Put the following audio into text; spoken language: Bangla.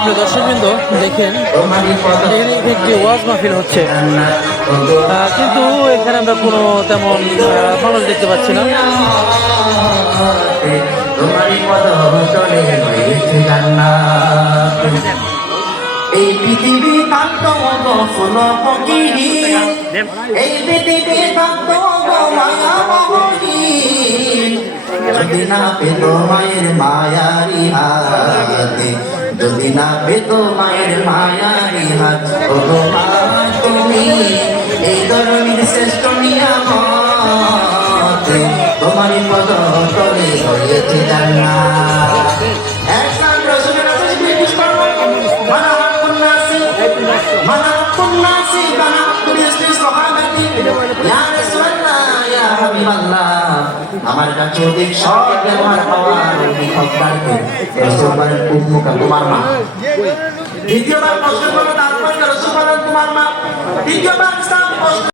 প্রিয় দর্শকবৃন্দ দেখেন এখানে একটি ওয়াজ মাহফিল হচ্ছে, কিন্তু এখানে আমরা কোনো তেমন মানুষ দেখতে পাচ্ছি না। এই পৃথিবী থাকতো ফুল পকি, এই পৃথিবী থাকতো মায়া মহী, যদি না পেত মায়ের মায়ারি হাতে, যদি না পেত মায়ের মায়ারি হাত, ও মা তুমি এই ধরনের শ্রেষ্ঠ নিয়ামত, তোমারই পদ তলে হয়েছে জান্নাত। একসাথে রসুলের কাছে জিজ্ঞেস করবো, আমার কাছে অধিক সব ব্যবহার পাওয়ার হকদারকে তোমার মা। দ্বিতীয়বার প্রশ্ন করো, তারপরে তোমার মা। দ্বিতীয়বার